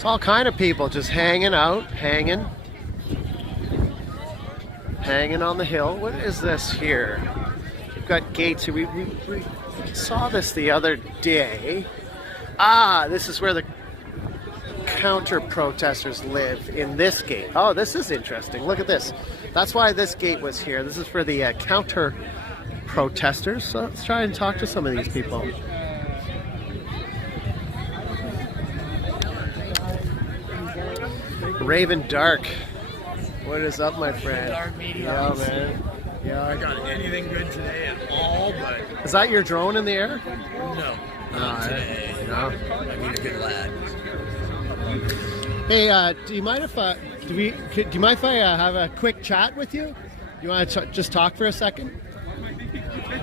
It's all kind of people just hanging out, hanging on the hill. What is this here? We've got gates here. We saw this the other day. Ah, this is where the Counter-Protestors live, in this gate. Oh, this is interesting. Look at this. That's why this gate was here. This is for the Counter-Protestors. So let's try and talk to some of these people. Raven Dark, what is up, my friend? Dark media. Yeah, man. Yeah, I got anything good today at all, but is that your drone in the air? no, not today. No. I mean, a good lad. Hey, do you mind if do you mind if I have a quick chat with you? You want to just talk for a second?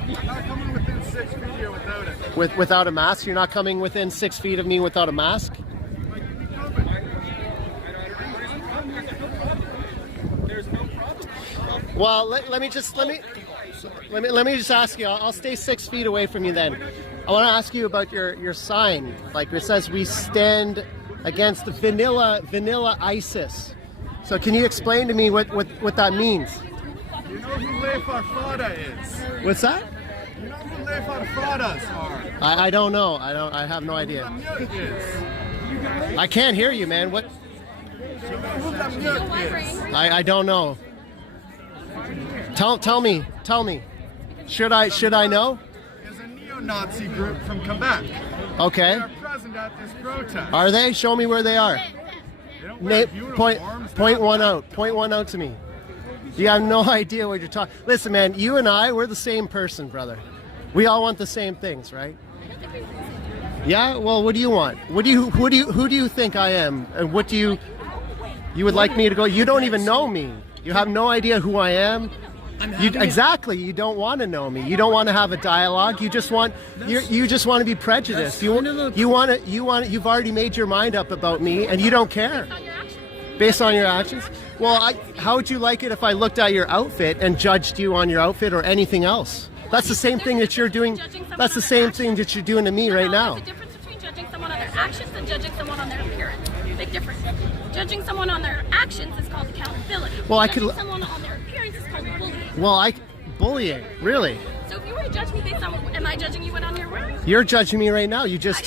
You're not coming within 6 feet here without it. Without a mask? You're not coming within 6 feet of me without a mask? Well, let me just ask you. I'll stay 6 feet away from you then. I want to ask you about your sign. Like it says, we stand against the vanilla ISIS. So can you explain to me what that means? You know who Le Farfada is? What's that? You know who Le Farfadas are? I don't know. I have no idea. Lamute is. I can't hear you, man. What? You know who Lamute is? I don't know. Tell me. Should I know? Is a neo-Nazi group from Quebec. Okay. They are present at this protest. Are they? Show me where they are. They don't wear uniforms. Point one out. Point one out to me. You have no idea what you're talking. Listen, man. You and I, we're the same person, brother. We all want the same things, right? Yeah. Well, what do you want? Who do you think I am? And what do you would like me to go? You don't even know me. You have no idea who I am. Exactly. You don't want to know me. You don't want to have a dialogue. You just want to be prejudiced. You've already made your mind up about me, and you don't care. Based on your actions. Well, how would you like it if I looked at your outfit and judged you on your outfit or anything else? That's the same thing that you're doing. That's the same thing that you're doing to me right now. There's a difference between judging someone on their actions and judging someone on their appearance. Big difference. Judging someone on their actions is called accountability. Well, judging someone on their appearance is called bullying. Well, bullying, really? So if you were to judge me based on, am I judging you on your words? You're judging me right now. You just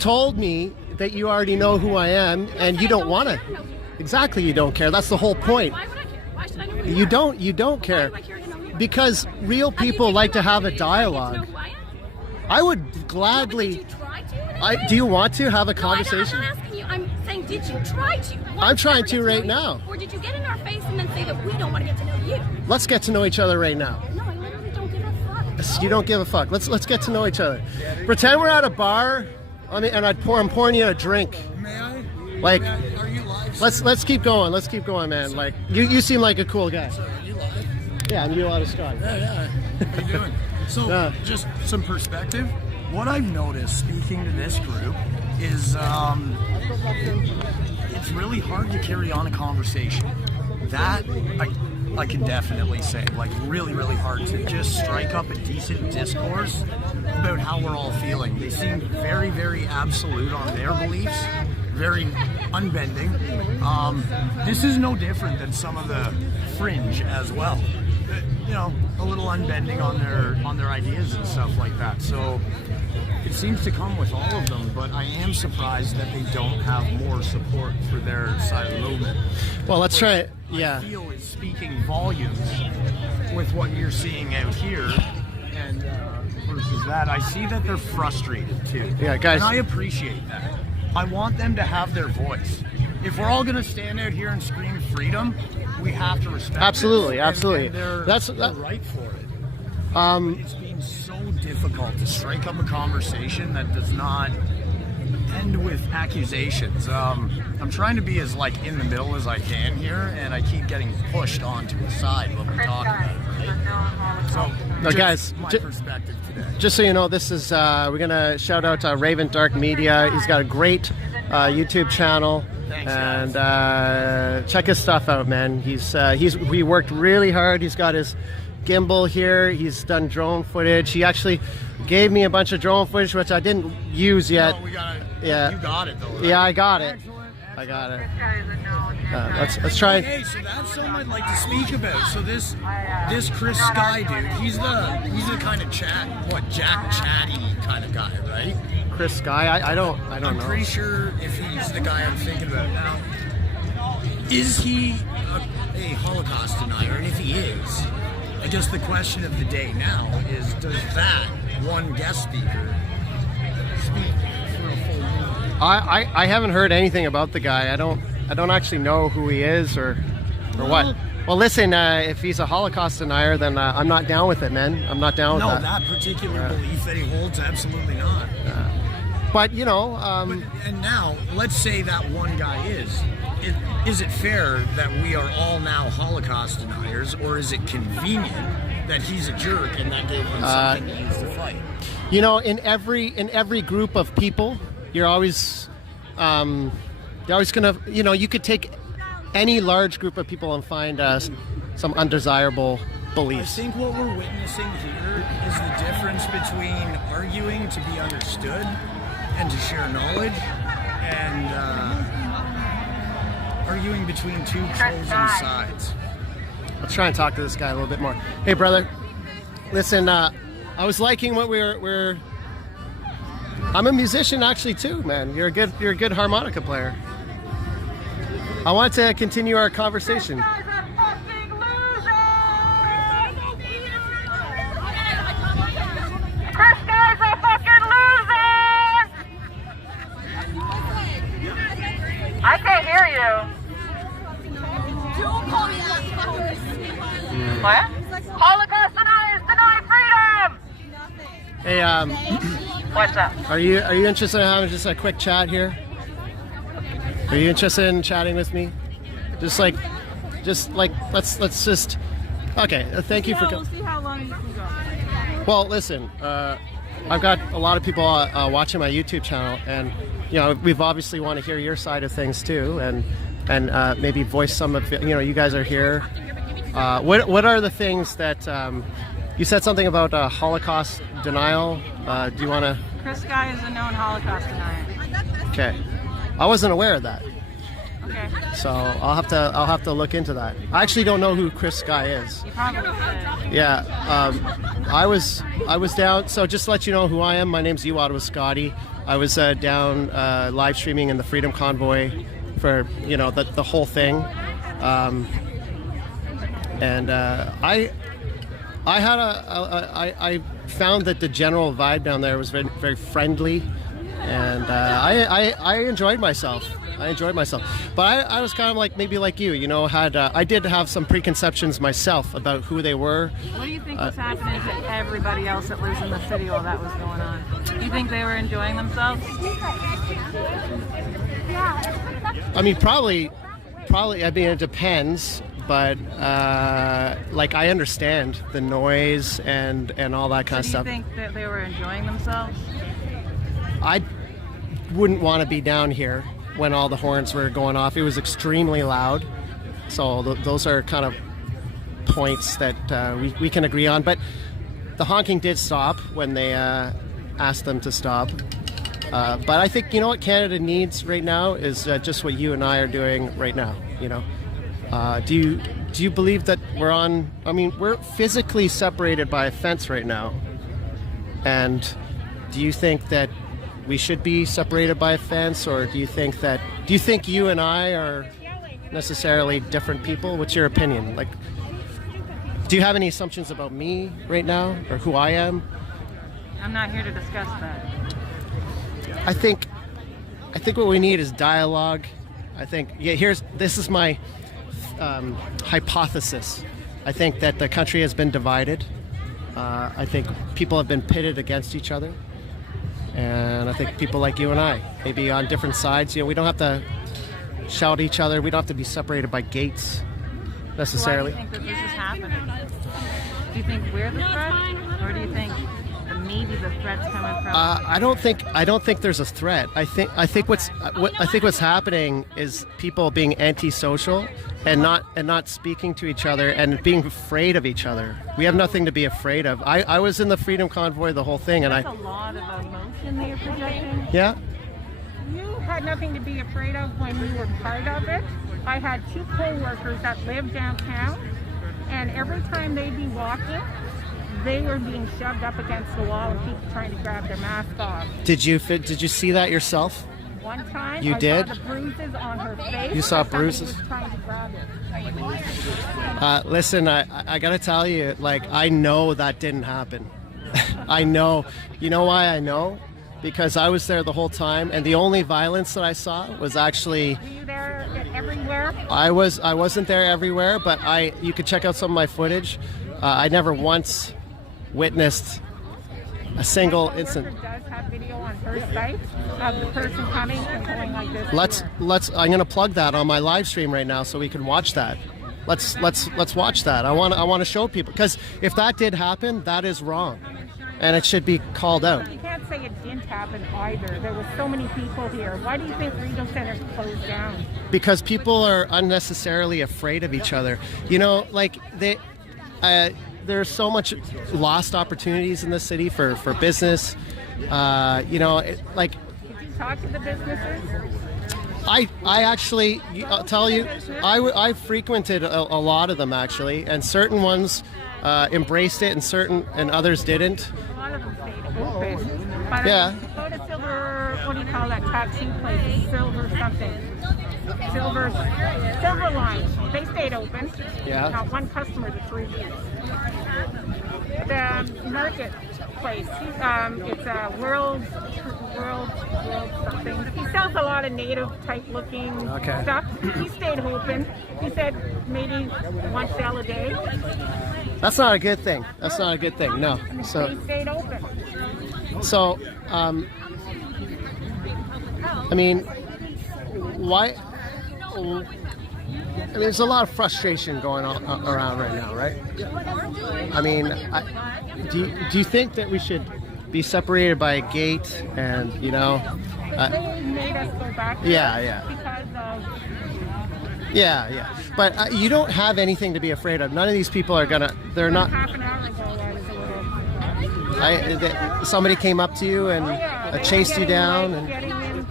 told me that you already know who I am, and you don't want to. Exactly, you don't care. That's the whole point. Why would I care? Why should I know who You don't care. Why do I care to know you? Because real people like to have a dialogue. I would gladly. Did you try to? Do you want to have a No, conversation? I'm not asking you. I'm saying, did you try to? I'm trying to right now. Or did you get in our face and then say that we don't want to get to know you? Let's get to know each other right now. No, I literally don't give a fuck. You don't give a fuck. Let's get to know each other. Pretend we're at a bar. And I'm pouring you a drink. May I? Like, Are you live? let's keep going. Let's keep going, man. Like, you seem like a cool guy. Are you live? Yeah, I'm UOttawaScotty. Yeah. How you doing? So, just some perspective. What I've noticed speaking to this group is it's really hard to carry on a conversation. That I can definitely say, like really, really hard to just strike up a decent discourse about how we're all feeling. They seem very, very absolute on their beliefs, very unbending. This is no different than some of the fringe as well. You know, a little unbending on their ideas and stuff like that. So it seems to come with all of them, but I am surprised that they don't have more support for their side of the movement. Well, let's try it. Yeah. I feel is speaking volumes with what you're seeing out here, and versus that, I see that they're frustrated too. Yeah, guys. And I appreciate that. I want them to have their voice. If we're all going to stand out here and scream freedom, we have to respect Absolutely, it. absolutely. And they're right for it. It's been so difficult to strike up a conversation that does not end with accusations. I'm trying to be as in the middle as I can here, and I keep getting pushed onto a side when we talk about it, right? So, now, guys, my perspective today. Just so you know, this is we're gonna shout out to Raven Dark Media. He's got a great YouTube channel. Thanks, and check his stuff out, man. He worked really hard. He's got his gimbal here. He's done drone footage. He actually gave me a bunch of drone footage, which I didn't use yet. No, we got it. Yeah. You got it though. Right? Yeah, I got it. I got it. Let's try. Hey, so that's something I'd like to speak about. So this Chris Sky dude, he's the kind of Jack Chatty kind of guy, right? Chris Sky. I don't know. I'm pretty sure if he's the guy I'm thinking about now. Is he a Holocaust denier? And if he is, I guess the question of the day now is: does that one guest speaker speak for a full movie? I haven't heard anything about the guy. I don't actually know who he is or what. Well, listen, if he's a Holocaust denier, then I'm not down with it, man. I'm not down with that. No, that particular belief that he holds, absolutely not. But you know, and now let's say that one guy is. Is it fair that we are all now Holocaust deniers, or is it convenient that he's a jerk and that gave him something to use to fight? You know, in every group of people, you're always gonna, you know, you could take any large group of people and find some undesirable beliefs. I think what we're witnessing here is the difference between arguing to be understood and to share knowledge, and arguing between two chosen sides. Let's try and talk to this guy a little bit more. Hey, brother. Listen, I was liking what we're. I'm a musician actually too, man. You're a good harmonica player. I want to continue our conversation. Chris guys are fucking losers! I can't hear you. What? Holocaust deniers deny freedom! Hey, What's up? are you interested in having just a quick chat here? Are you interested in chatting with me? Just like let's just. Okay, thank you for. We'll see how long you can go. Well, listen, I've got a lot of people watching my YouTube channel, and you know, we've obviously want to hear your side of things too, and maybe voice some of, you know, you guys are here. What are the things that you said something about Holocaust denial? Do you want to? Chris Guy is a known Holocaust denier. Okay, I wasn't aware of that, Okay. so I'll have to look into that. I actually don't know who Chris Sky is. You probably should. Yeah, I was down. So just to let you know who I am. My name's UOttawaScotty. I was down live streaming in the Freedom Convoy for, you know, the whole thing, and I found that the general vibe down there was very, very friendly, and I enjoyed myself. But I was kind of like, maybe like you know, I did have some preconceptions myself about who they were. What do you think was happening to everybody else that lives in the city while that was going on? Do you think they were enjoying themselves? I mean, probably. I mean, it depends. But like, I understand the noise and all that kind of stuff. Do you think that they were enjoying themselves? I wouldn't want to be down here when all the horns were going off. It was extremely loud. So those are kind of points that we can agree on. But the honking did stop when they asked them to stop. But I think, you know, what Canada needs right now is just what you and I are doing right now, you know. Do you believe that we're physically separated by a fence right now? And do you think that we should be separated by a fence, or do you think you and I are necessarily different people? What's your opinion? Like, do you have any assumptions about me right now, or who I am? I'm not here to discuss that. I think what we need is dialogue. I think, this is my hypothesis. I think that the country has been divided. I think people have been pitted against each other. And I think people like you and I, maybe on different sides, you know, we don't have to shout at each other. We don't have to be separated by gates necessarily. So why do you think that this is happening? Do you think we're the threat, or do you think the maybe the threat's coming from? I don't think there's a threat. I think what's happening is people being antisocial and not speaking to each other and being afraid of each other. We have nothing to be afraid of. I was in the Freedom Convoy the whole thing, and That's a lot of emotion that you're projecting. yeah. You had nothing to be afraid of when you were part of it. I had 2 co-workers that lived downtown, and every time they'd be walking, they were being shoved up against the wall and people trying to grab their mask off. Did you see that yourself? One time, You I did? saw the bruises on her face. You saw and somebody bruises? was trying to grab it. Listen, I gotta tell you, like, I know that didn't happen. I know. You know why I know? Because I was there the whole time, and the only violence that I saw was actually. Were you there everywhere? I wasn't there everywhere, but you could check out some of my footage. I never once witnessed a single My incident. coworker does have video on her site of the person coming and going like this. to her. I'm gonna plug that on my live stream right now so we can watch that. Let's watch that. I want to show people, because if that did happen, that is wrong, and it should be called out. You can't say it didn't happen either. There were so many people here. Why do you think Regional Center's closed down? Because people are unnecessarily afraid of each other. You know, like there's so much lost opportunities in the city for business. You know, like. Did you talk to the businesses? I actually, I'll tell you, I frequented a lot of them actually, and certain ones embraced it, and others didn't. A lot of them stayed open. But Yeah. Go to Silver, what do you call that tattoo place? Silver something. Silver Line. They stayed open. Yeah. Not one customer to 3 weeks. The market place. It's a world something. He sells a lot of native type looking Okay. stuff. He stayed open. He said maybe 1 sale a day. That's not a good thing. That's not a good thing. No. So They stayed open. I mean, why? I mean, there's a lot of frustration going on around right now, right? I mean, do you think that we should be separated by a gate, and They made us go back there Yeah. because of Yeah. But you don't have anything to be afraid of. None of these people are they're not. half an hour ago I was a little. Somebody came up to you and They chased were you down, and getting in.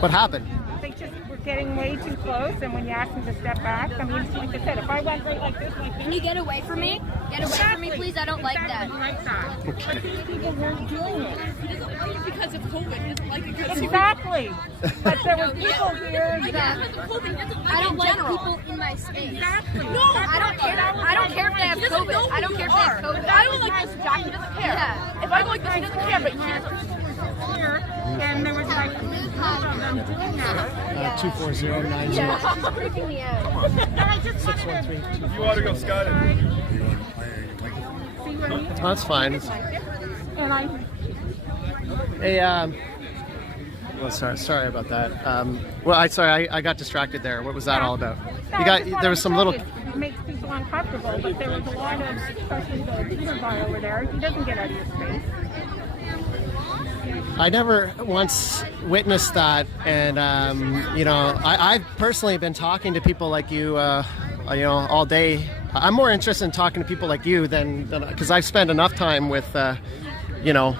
what happened? They just were getting way too close, and when you asked them to step back, I mean, like I said, if I went right like this, Can you get away from me? Get away from me, please. I don't like that. Like that. But these people weren't doing it. He doesn't like it because of COVID. He doesn't like it because Exactly. But there were people here Because that. of COVID. He doesn't like I it don't in like general. people in my space. Exactly. No, I don't care. I don't care if they have He doesn't know COVID. I don't who care if you they have are. COVID. If I don't like this Jack, he doesn't care. Yeah. If I go like this, he doesn't care, but he doesn't. Here, and there was like a group of them doing that. 24090. Yeah, she's freaking me out. And I just wanted to You ought to go Scotty. see what he That's fine. and I. Hey, well, sorry about that. I got distracted there. What was that all about? There was some little. It makes people uncomfortable, but there was a lot of, especially the Peter guy over there. He doesn't get out of your space. I never once witnessed that, and I've personally been talking to people like you, all day. I'm more interested in talking to people like you than because I've spent enough time with, I don't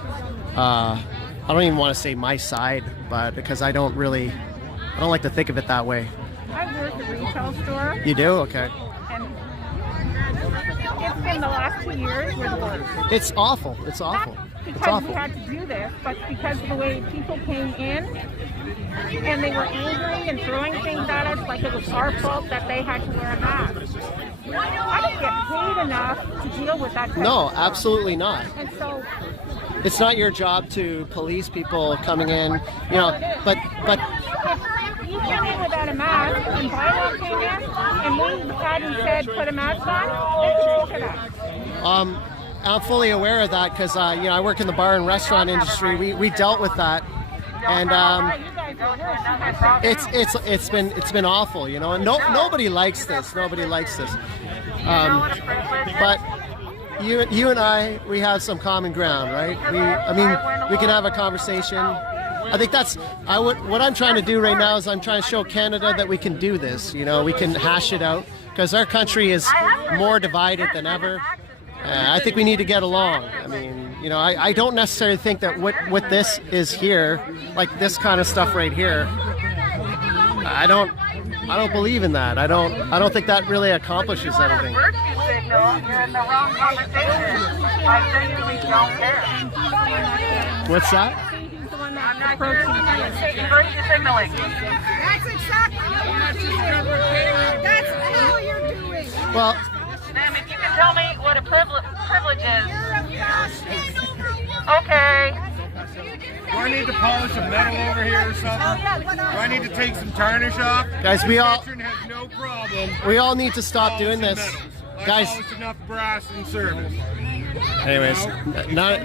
even want to say my side, but because I don't like to think of it that way. I work at a retail store, You do? Okay. and it's been the last 2 years were the worst. It's awful. It's awful. Not It's because we awful. had to do this, but because of the way people came in and they were angry and throwing things at us like it was our fault that they had to wear a mask. I don't get paid enough to deal with that. No, absolutely not. And so It's not your job to police people coming in, but if you came in without a mask and bylaw came in and we hadn't said put a mask on, they could look at us. I'm fully aware of that because I work in the bar and restaurant industry. We dealt with that, and You guys are worse. You had it's been awful, and nobody likes this. Nobody likes this. But you and I, we have some common ground, right? We can have a conversation. I think what I'm trying to do right now is I'm trying to show Canada that we can do this. You know, we can hash it out because our country is more divided than ever. I think we need to get along. I mean, you know, I don't necessarily think that what this is here, like this kind of stuff right here, I don't believe in that. I don't think that really accomplishes anything. What's that? That's exactly what you're doing. Well, Ma'am, if you can tell me what a privilege is. Okay. Do I need to polish a metal over here or something? Do I need to take some tarnish off? guys, we all Veteran has no problem. need to stop doing this. I Guys, polished enough brass in service. anyways,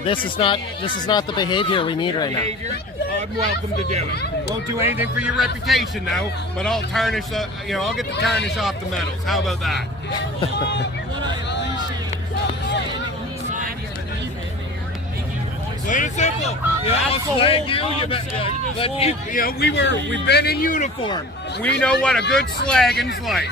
this is not the behavior we need right now. Behavior, I'm welcome to do it. Won't do anything for your reputation now, but I'll tarnish. I'll get the tarnish off the metals. How about that? Plain and simple. I'll slag you. We've been in uniform. We know what a good slagging's like.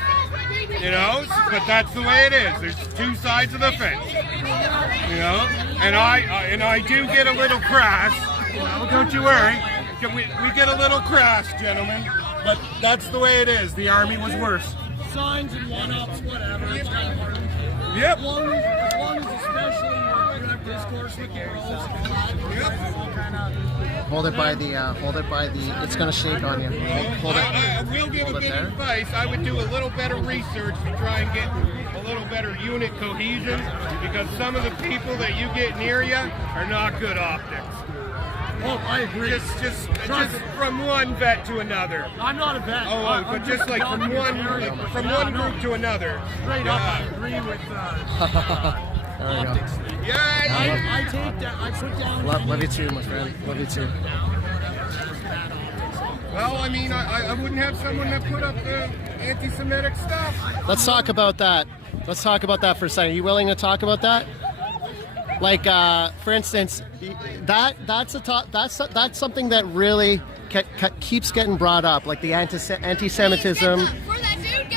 You know, but that's the way it is. There's two sides of the fence. You know, and I do get a little crass. You know, don't you worry. We get a little crass, gentlemen. But that's the way it is. The Army was worse. Signs and one-ups, whatever. It's kind of hard. Yep. As long as especially you have discourse with girls. Hold it by the. It's gonna shake on you. Hold it. I will give a good advice. I would do a little better research to try and get a little better unit cohesion, because some of the people that you get near you are not good optics. Oh, I agree. Just from one vet to another. I'm not a vet. But just like from one group to another. Straight up, I agree with optics. Yeah. I take that. I put down. Love you too, my friend. Love you too. Well, I mean, I wouldn't have someone that put up the anti-Semitic stuff. Let's talk about that. Let's talk about that for a second. Are you willing to talk about that? Like, for instance, that's something that really keeps getting brought up, like the anti-Semitism,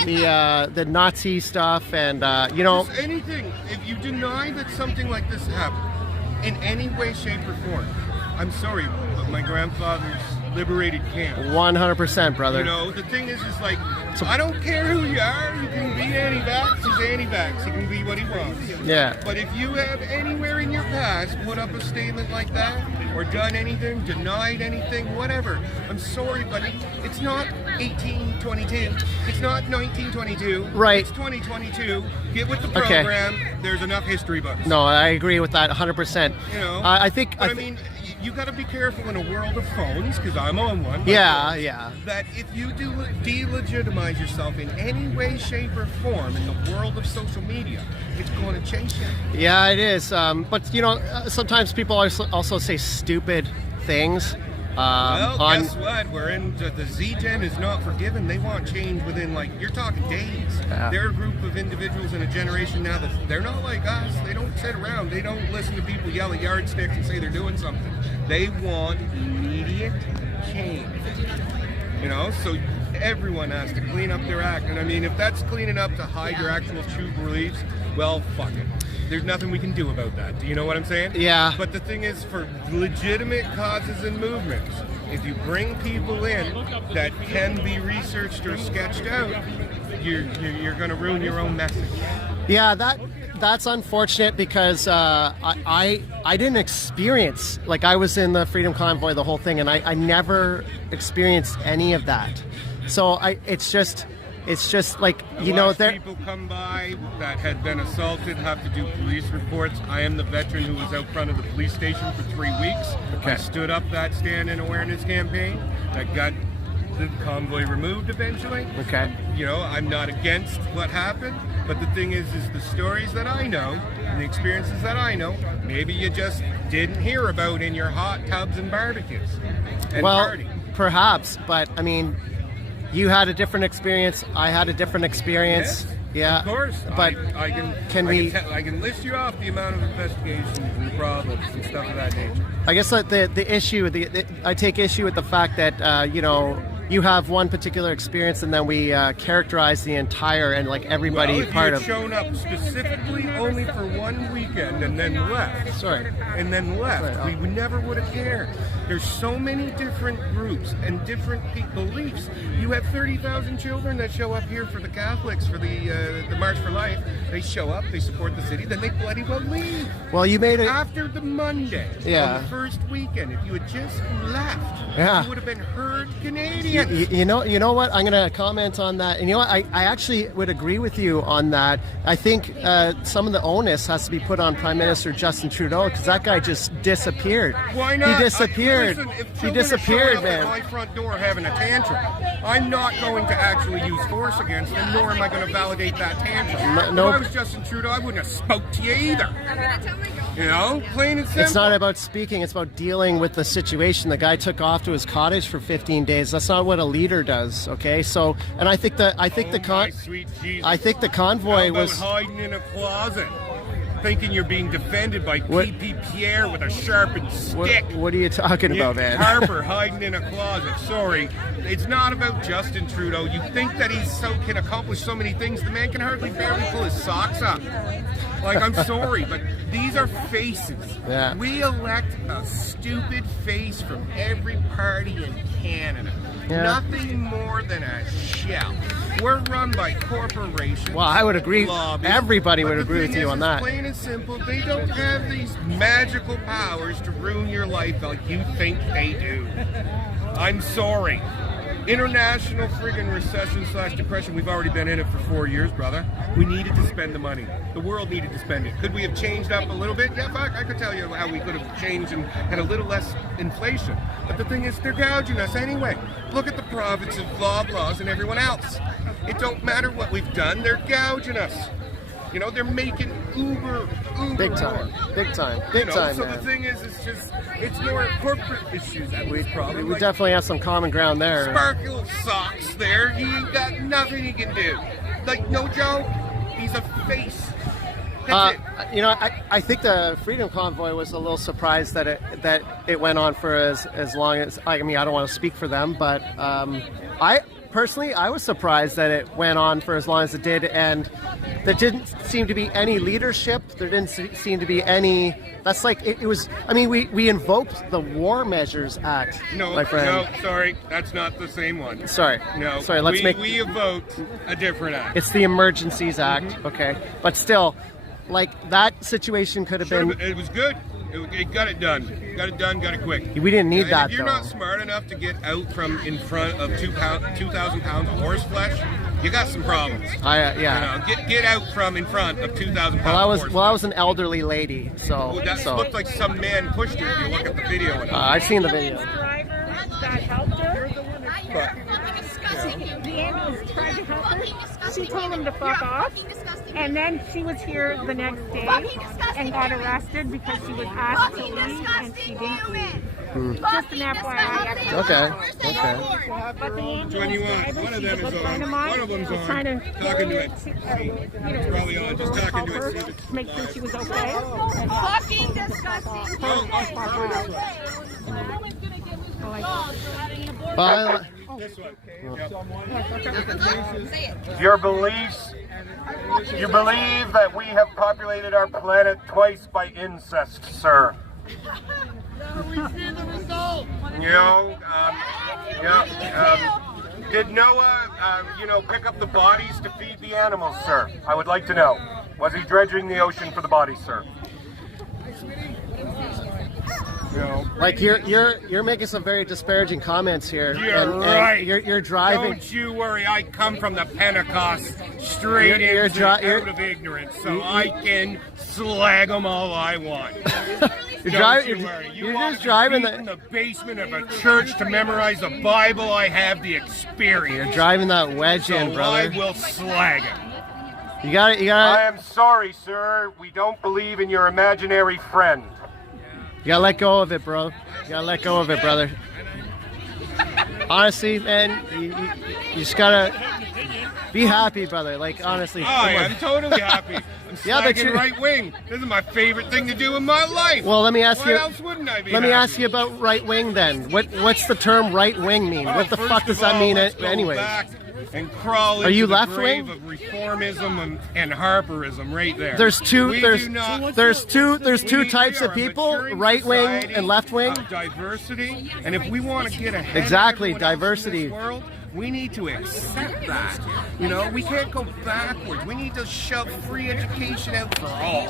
the Nazi stuff, and you know. Just anything. If you deny that something like this happened in any way, shape, or form, I'm sorry, but my grandfather's liberated camp. 100%, brother. You know, the thing is like, I don't care who you are. You can be anti-vax, he's anti-vax. He can be what he wants. Yeah. But if you have anywhere in your past put up a statement like that, or done anything, denied anything, whatever, I'm sorry, but it's not 1822. It's not 1922. Right. It's 2022. Get with the program. Okay. There's enough history books. No, I agree with that 100%. You know, I think. But I mean, you got to be careful in a world of phones, because I'm on one. Yeah. That if you do delegitimize yourself in any way, shape, or form in the world of social media, it's going to chase you. Yeah, it is. But you know, sometimes people also say stupid things. Well, guess what? We're in the Z-Gen is not forgiven. They want change within, like, you're talking days. Yeah. They're a group of individuals in a generation now that they're not like us. They don't sit around. They don't listen to people yell at yardsticks and say they're doing something. They want immediate change. You know, so everyone has to clean up their act. And I mean, if that's cleaning up to hide your actual true beliefs, well, fuck it. There's nothing we can do about that. Do you know what I'm saying? Yeah. But the thing is, for legitimate causes and movements, if you bring people in that can be researched or sketched out, you're going to ruin your own message. Yeah, that's unfortunate, because I didn't experience, like, I was in the Freedom Convoy, the whole thing, and I never experienced any of that. So it's just like, you know, people come by that had been assaulted, have to do police reports. I am the veteran who was out front of the police station for 3 weeks. Okay. I stood up that stand and awareness campaign that got the convoy removed eventually. Okay. You know, I'm not against what happened, but the thing is the stories that I know and the experiences that I know, maybe you just didn't hear about in your hot tubs and barbecues and party. Perhaps, but I mean, you had a different experience. I had a different experience. Yes. Yeah, Of course, but I can. I can list you off the amount of investigations and problems and stuff of that nature. I guess that the issue, I take issue with the fact that you have one particular experience, and then we characterize the entire and like everybody well, if part you of. had shown up specifically only for one weekend and then left. Sorry. And then left. Sorry. We never would have cared. There's so many different groups and different beliefs. You have 30,000 children that show up here for the Catholics for the March for Life. They show up, they support the city, then they bloody well leave. Well, you made it After the Monday Yeah. on the first weekend, if you had just left, Yeah. you would have been herd Canadian. You know what? I'm going to comment on that. And you know what? I actually would agree with you on that. I think some of the onus has to be put on Prime Minister Justin Trudeau because that guy just disappeared. Why not? He disappeared. Listen, if He children are disappeared, showing up man. at my front door having a tantrum, I'm not going to actually use force against them, nor am I going to validate that tantrum. No. If I was Justin Trudeau, I wouldn't have spoke to you either. You know, plain and simple. It's not about speaking, it's about dealing with the situation. The guy took off to his cottage for 15 days. That's not what a leader does, okay? So, and I think the my sweet Jesus. I think the convoy How about was hiding in a closet, thinking you're being defended by What- P.P. Pierre with a sharpened stick. what are you talking Yeah, about, man? Harper hiding in a closet. Sorry, it's not about Justin Trudeau. You think that he can accomplish so many things. The man can hardly barely pull his socks up. Like, I'm sorry, but these are faces. Yeah. We elect a stupid face from every party in Canada. Yeah. Nothing more than a shell. We're run by corporations. Well, I would agree. Lobbies. Everybody But would the agree with thing you is, on it's that. Plain and simple, they don't have these magical powers to ruin your life like you think they do. I'm sorry. International friggin' recession/depression. We've already been in it for 4 years, brother. We needed to spend the money. The world needed to spend it. Could we have changed up a little bit? Yeah, fuck, I could tell you how we could have changed and had a little less inflation. But the thing is, they're gouging us anyway. Look at the profits of Loblaws and everyone else. It don't matter what we've done, they're gouging us. You know, they're making uber Big time. more. Big time. You Big know, time, so man. the thing is, it's more corporate issues that we probably. We like definitely have some common ground there. Sparkle Socks there. He ain't got nothing he can do. Like, no joke, he's a face. That's it. You know, I think the Freedom Convoy was a little surprised that it went on for as long as. I mean, I don't want to speak for them, but I personally was surprised that it went on for as long as it did, and there didn't seem to be any leadership. There didn't seem to be any. That's like it was. I mean, we invoked the War Measures Act, No, my friend. no, sorry, that's not the same one. Sorry. No, Sorry. Let's make. we evoked a different act. It's the Emergencies Act, okay, but still, like that situation could have been. It was good. It got it done. Got it done. Got it quick. We didn't need And that, if you're though. not smart enough to get out from in front of 2,000 pounds of horse flesh, you got some problems. Yeah. You know, get out from in front of 2,000 pounds. Well, of horse I was an elderly lady, so. Well, that looked like some man pushed her. If you look at the video. I've seen the video. Driver that helped her. But, The ambulance tried to help her. She told him to fuck off. And then she was here the next day and got arrested because she was asked to leave and she didn't leave. Just an FYI. Okay. But the ambulance Which one you want? driver, One of she's them a good is friend on. of mine, One of them's was on. trying to Talking to it. It's probably on. Just talking to it. See if it's make sure she was okay. Fucking disgusting. Well, This one. Say it. Your beliefs. You believe that we have populated our planet twice by incest, sir. You know, did Noah, pick up the bodies to feed the animals, sir? I would like to know. Was he dredging the ocean for the bodies, sir? like you're making some very disparaging comments here. You're right. You're driving. Don't you worry. I come from the Pentecost straight You're out dri- of ignorance, so I can slag them all I want. You're You just want driving me in the basement of a church to memorize the Bible. I have the experience. You're driving that wedge in, so brother. I will slag it. You got it. I am sorry, sir. We don't believe in your imaginary friend. You gotta let go of it, bro. You gotta let go of it, brother. Honestly, man, you just gotta. Be happy, brother. Like, honestly. Oh, I'm totally happy. I'm Yeah, but slagging you're- right wing. This is my favorite thing to do in my life. Well, let me ask Why you. else wouldn't I be Let me happy? ask you about right wing then. What's the term right wing mean? What the First fuck does of that all, mean, let's go anyways? back and crawl Are you into the left grave wing? of reformism and Harperism right there. There's two. We There's do not- there's two. There's two we types are of a people: maturing right wing society and left wing. of diversity, and if we want to get ahead Exactly, of everyone else in diversity. this world, we need to accept that. You know, we can't go backwards. We need to shove free education out for all.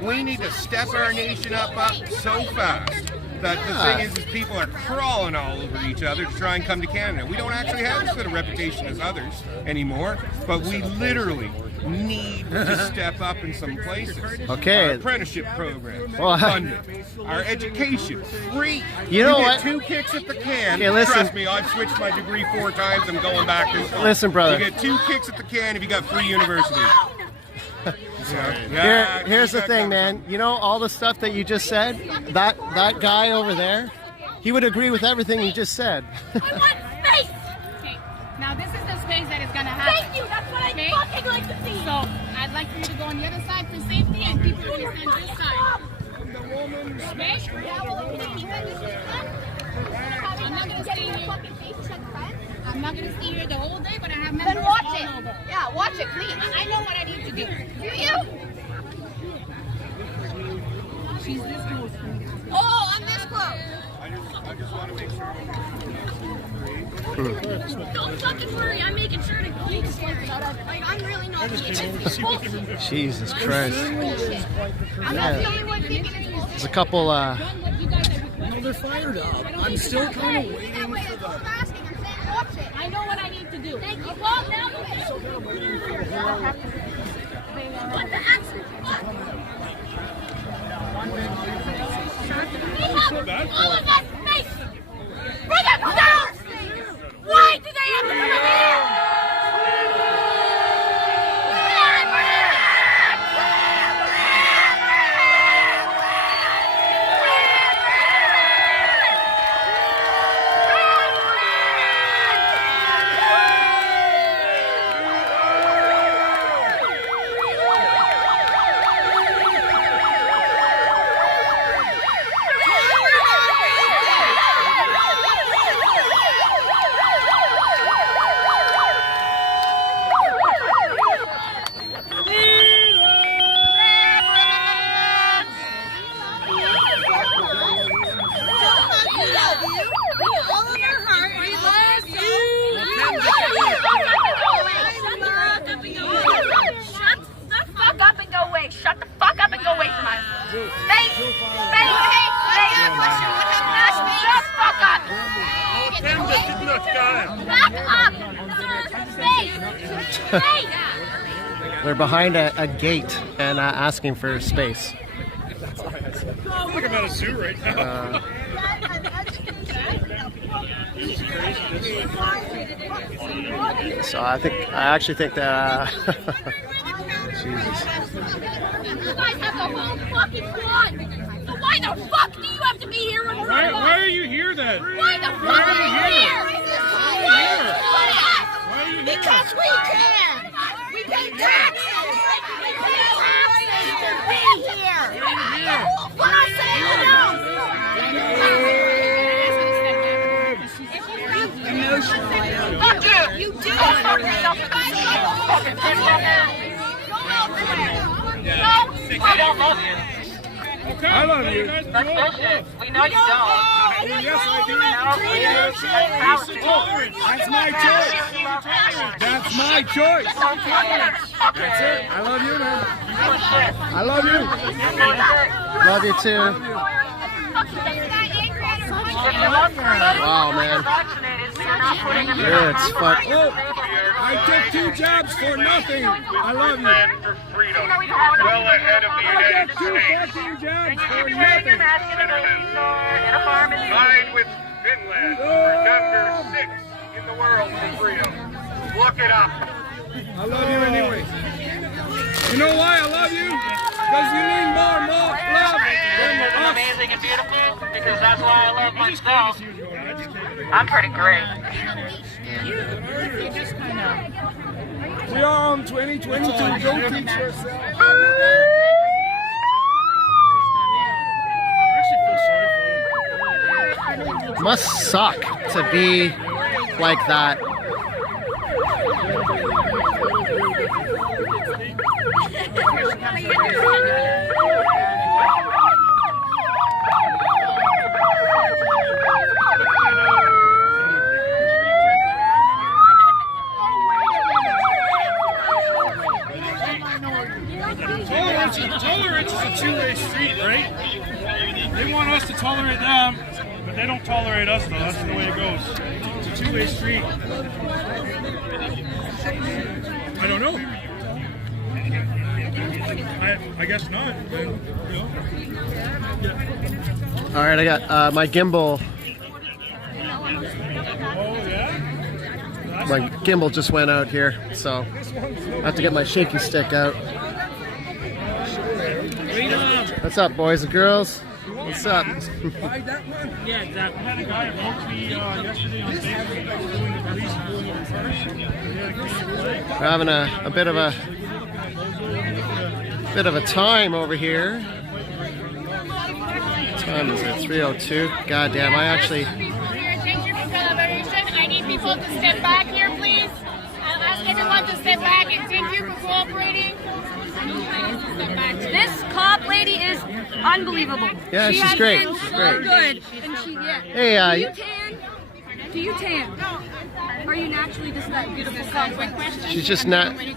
We need to step our nation up so fast that the thing is people are crawling all over each other to try and come to Canada. We don't actually have as good a reputation as others anymore, but we literally need to step up in some places. Okay. Our apprenticeship programs, Well, funded. Our education, free. You know get what? 2 kicks at the can. Okay, listen. Trust me, I've switched my degree 4 times. I'm going back this time. Listen, brother. You get 2 kicks at the can if you got free university. Here's the thing, man. You know all the stuff that you just said. That guy over there, he would agree with everything you just said. I want space. Okay, now this is the space that is gonna happen. Thank you. That's what I fucking like to see. So I'd like for you to go on the other side for safety, and people are gonna stand this side. I'm not gonna stay here. I'm not gonna stay here the whole day, but I have members Then watch all it. over. Yeah, watch it, please. I know what I need to do. Do you? She's this close. Oh, I'm this close. I just want to make sure. Don't fucking worry. I'm making sure to keep scary. Like, I'm really not being Jesus Christ. I'm not the only one thinking it's bullshit. There's a couple. No, they're fired up. I'm still kind of waiting That way, for that's all I'm the... asking. I'm saying watch it. I know what I need to do. Thank you. Well, now What the actual fuck? We have all of that space. Bring it down. Why do they have to come over here? Shut the fuck up and go away from us. Space! Space! Shut the fuck up! Back up! Space! Space! They're behind a gate and asking for space. I'm like about a zoo right now. So I actually think that. Jesus. You guys have the whole fucking plot! So why the fuck do you have to be here when we're Why not? are you here then? Why the fuck are you here? Why are you here? Because we can. We pay taxes. We pay taxes to be here. What I say Fuck you. You do. You guys fucking pissed on that. No, I don't love you. Okay. I love you. That's bullshit. We know you don't. Yes, I do. That's my choice. That's my choice. That's it. I love you, man. I love you. Love you too. Wow, man. Yeah, it's fuck. I took 2 jobs for nothing. I love you. For freedom, well ahead of the I United got 2 States. fucking jobs for nothing. Tied with Finland for number 6 in the world for freedom. Look it up. I love you anyway. You know why I love you? Because you need more love than us. Amazing and beautiful, because that's why I love myself. I'm pretty great. We are on 2022. Go teach yourself. Must suck to be like that. Tolerance is a two-way street, right? They want us to tolerate them, but they don't tolerate us, though. That's the way it goes. It's a two-way street. I don't know. I guess not. But, you know. Yeah. All right, I got my gimbal. My gimbal just went out here, so I have to get my shaky stick out. What's up, boys and girls? What's up? Yeah, exactly. I had a guy approach me yesterday on Facebook. We're having a bit of a time over here. What time is it? 3:02. God damn, I actually. I need people to step back here, please. I'll ask everyone to step back and thank you for cooperating. This cop lady is unbelievable. Yeah, she's great. She's great. Good. And she, yeah. Hey, do you tan? Do you tan? Are you naturally just that beautiful? Quick question. she's just not. Okay.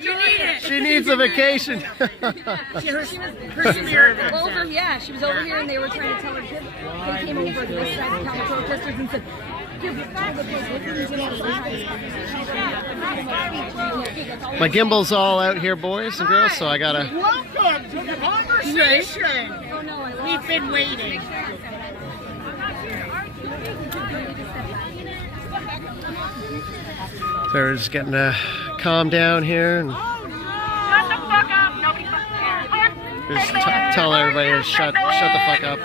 You need it. She needs a vacation. Her over, yeah, she was over here and they were trying to tell her kid. They came over to this side of Counter-Protestors and said, My gimbal's all out here, boys and girls, so I gotta. Welcome to the conversation. We've been waiting. So we're just getting to calm down here and Shut the fuck up. Nobody fucking cares. just tell everybody to shut the fuck up.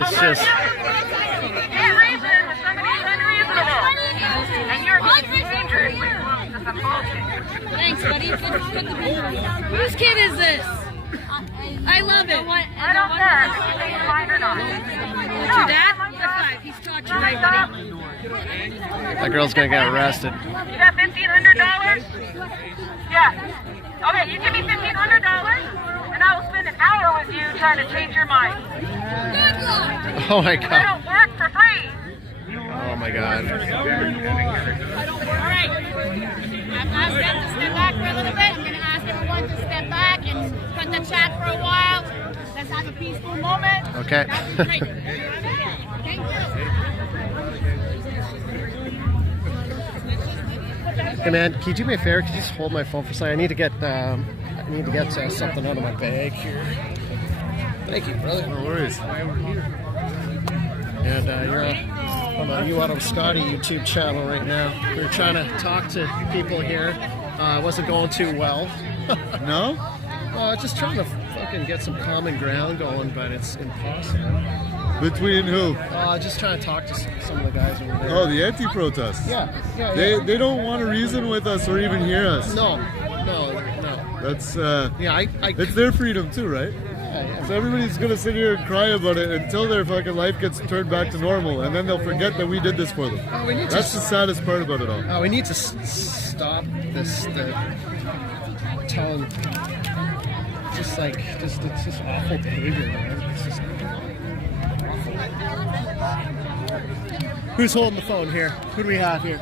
It's just. Thanks, buddy. Whose kid is this? I love it. I don't care. If you fine or not. It's your dad? That's 5. He's taught you right, buddy. That girl's gonna get arrested. You got $1,500? Yeah. Okay, you give me $1,500 and I will spend an hour with you trying to change your mind. Oh my I god. don't work for free. Oh my god. Alright. I've asked them to step back for a little bit. I'm going to ask everyone to step back and cut the chat for a while. Let's have a peaceful moment. Okay. That was great. Thank you. Hey man, can you do me a favor? Can you just hold my phone for a second? I need to get something out of my bag here. Thank you, brother. No worries. And you're on the UOttawaScotty YouTube channel right now. We're trying to talk to people here. It wasn't going too well. No? Just trying to fucking get some common ground going, but it's impossible. Between who? Just trying to talk to some of the guys over there. Oh, the anti-protests. Yeah. They don't want to reason with us or even hear us. No. That's Yeah, it's their freedom too, right? Yeah. So everybody's gonna sit here and cry about it until their fucking life gets turned back to normal, and then they'll forget that we did this for them. That's the saddest part about it all. We need to stop this. Telling, just it's just awful behavior, man. It's just awful. Who's holding the phone here? Who do we have here?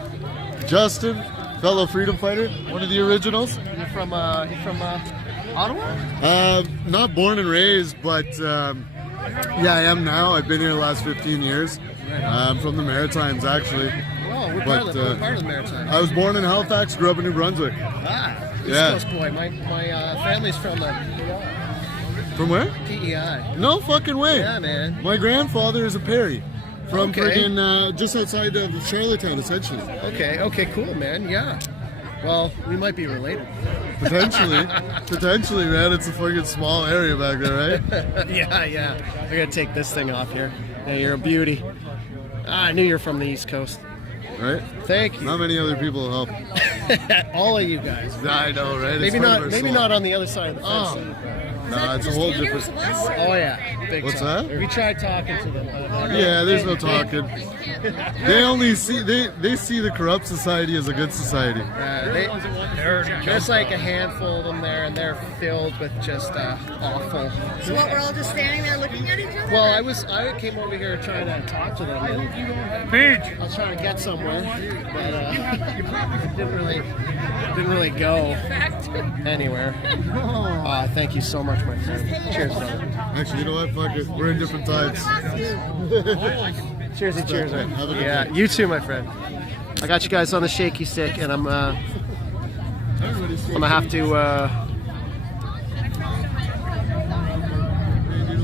Justin, fellow freedom fighter, one of the originals. You're from Ottawa? Not born and raised, but yeah, I am now. I've been here the last 15 years. I'm from the Maritimes, actually. Oh, we're part of the Maritimes. I was born in Halifax, grew up in New Brunswick. East Yeah. Coast boy. My family's from From where? PEI. No fucking way. Yeah, man. My grandfather is a Perry. From Okay. friggin' just outside of Charlottetown, essentially. Okay, cool, man. Yeah. Well, we might be related. Potentially. Potentially, man. It's a fucking small area back there, right? Yeah. I gotta take this thing off here. Yeah, you're a beauty. I knew you were from the East Coast. Right? Thank you. Not many other people will help. All of you guys. I know, right? Maybe not on the other side of the fence. Nah, it's a whole different. Oh yeah. Big What's time. that? We tried talking to them. Yeah, there's no talking. They only see they see the corrupt society as a good society. There's like a handful of them there, and they're filled with just awful. So what, we're all just standing there looking at each other? Well, I came over here trying to talk to them, and I was trying to get somewhere, but it didn't really go anywhere. Thank you so much, my friend. Cheers, brother. Actually, you know what? Fuck it. We're in different times. Cheers, cheers. Man. Have a good Yeah, day. you too, my friend. I got you guys on the shaky stick, and I'm gonna have to.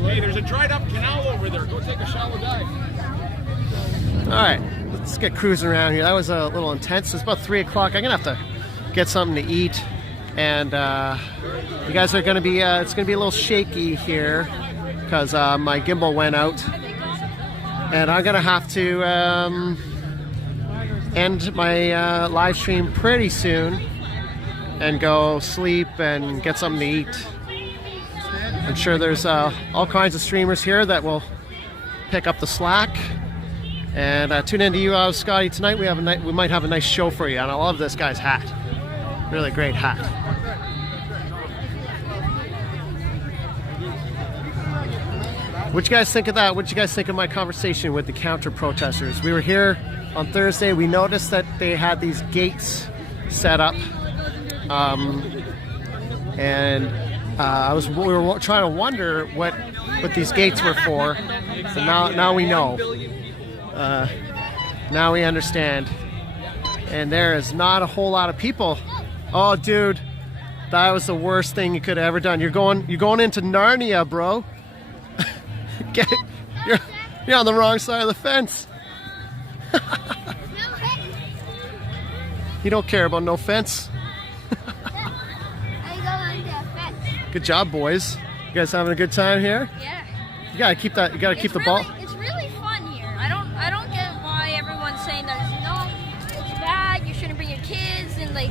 Hey, there's a dried up canal over there. Go take a shallow dive. All right, let's get cruising around here. That was a little intense. It's about 3 o'clock. I'm gonna have to get something to eat, and you guys are gonna be. It's gonna be a little shaky here because my gimbal went out, and I'm gonna have to end my live stream pretty soon and go sleep and get something to eat. I'm sure there's all kinds of streamers here that will pick up the slack. And tune in to UOttawaScotty tonight. We might have a nice show for you, and I love this guy's hat. Really great hat. What you guys think of that? What you guys think of my conversation with the Counter-Protestors? We were here on Thursday. We noticed that they had these gates set up, and we were trying to wonder what these gates were for. So now we know. Now we understand. And there is not a whole lot of people. Oh, dude, that was the worst thing you could have ever done. You're going into Narnia, bro. You're on the wrong side of the fence. You don't care about no fence. Good job, boys. You guys having a good time here? Yeah. You gotta keep that. You gotta keep the ball. It's really fun here. I don't get why everyone's saying that. It's bad. You shouldn't bring your kids and like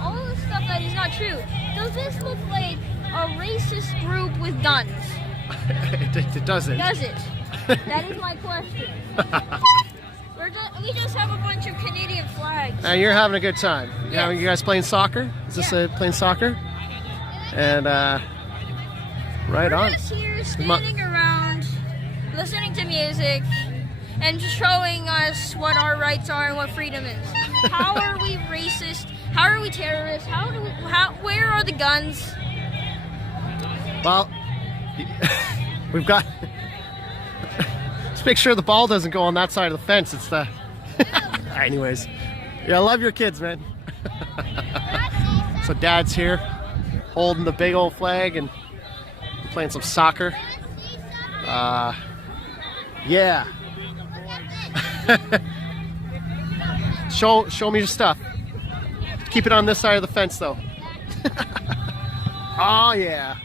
all the stuff that is not true. Does this look like a racist group with guns? It doesn't. Does it? That is my question. We just have a bunch of Canadian flags. You're having a good time. Yes. You guys playing soccer? Is this playing soccer? And right on. We're just here standing around, listening to music, and showing us what our rights are and what freedom is. How are we racist? How are we terrorists? Where are the guns? Well, we've got. Let's make sure the ball doesn't go on that side of the fence. It's the. Anyways, yeah, I love your kids, man. So Dad's here, holding the big old flag and playing some soccer. Yeah. Show me your stuff. Keep it on this side of the fence, though. Oh yeah.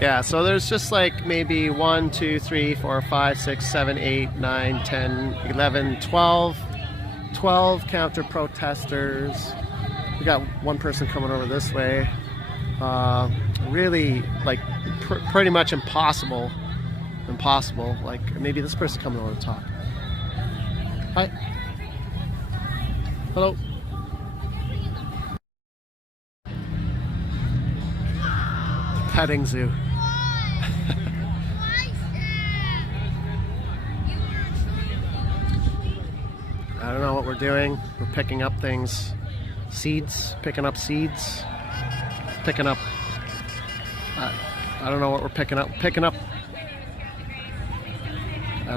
Yeah, so there's just like maybe 1, 2, 3, 4, 5, 6, 7, 8, 9, 10, 11, 12 counter-protesters. We got one person coming over this way. Really, like, pretty much impossible. Like, maybe this person coming over to talk. Hi. Hello. Petting zoo. I don't know what we're doing. We're picking up things. Seeds. Picking up seeds. Picking up. I don't know what we're picking up. I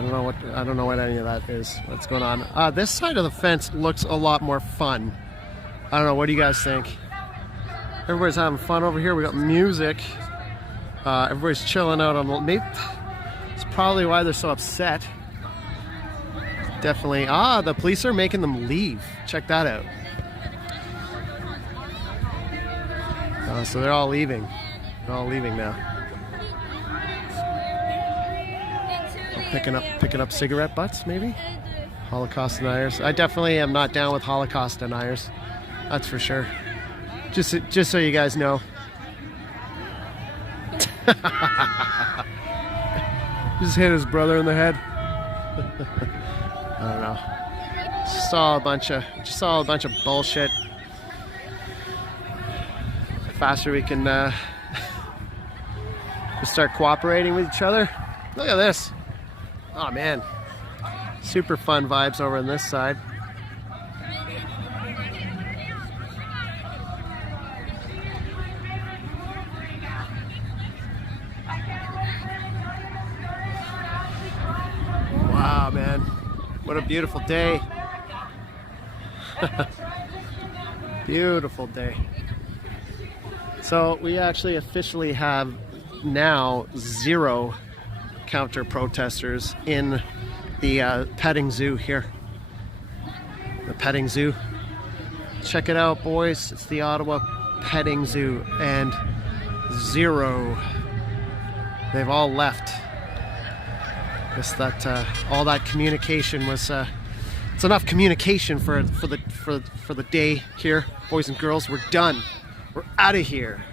don't know what any of that is. What's going on? This side of the fence looks a lot more fun. I don't know. What do you guys think? Everybody's having fun over here. We got music. Everybody's chilling out on the... Maybe it's probably why they're so upset. Definitely. Ah, the police are making them leave. Check that out. So they're all leaving. They're all leaving now. Picking up cigarette butts, maybe? Holocaust deniers. I definitely am not down with Holocaust deniers. That's for sure. Just so you guys know. Just hit his brother in the head. I don't know. Just saw a bunch of bullshit. The faster we can just start cooperating with each other. Look at this. Oh man. Super fun vibes over on this side. Wow, man. What a beautiful day. Beautiful day. So we actually officially have now 0 counter-protesters in the petting zoo here. The petting zoo. Check it out, boys. It's the Ottawa Petting Zoo, and 0. They've all left. Guess that all that communication was it's enough communication for the day here, boys and girls. We're done. We're out of here.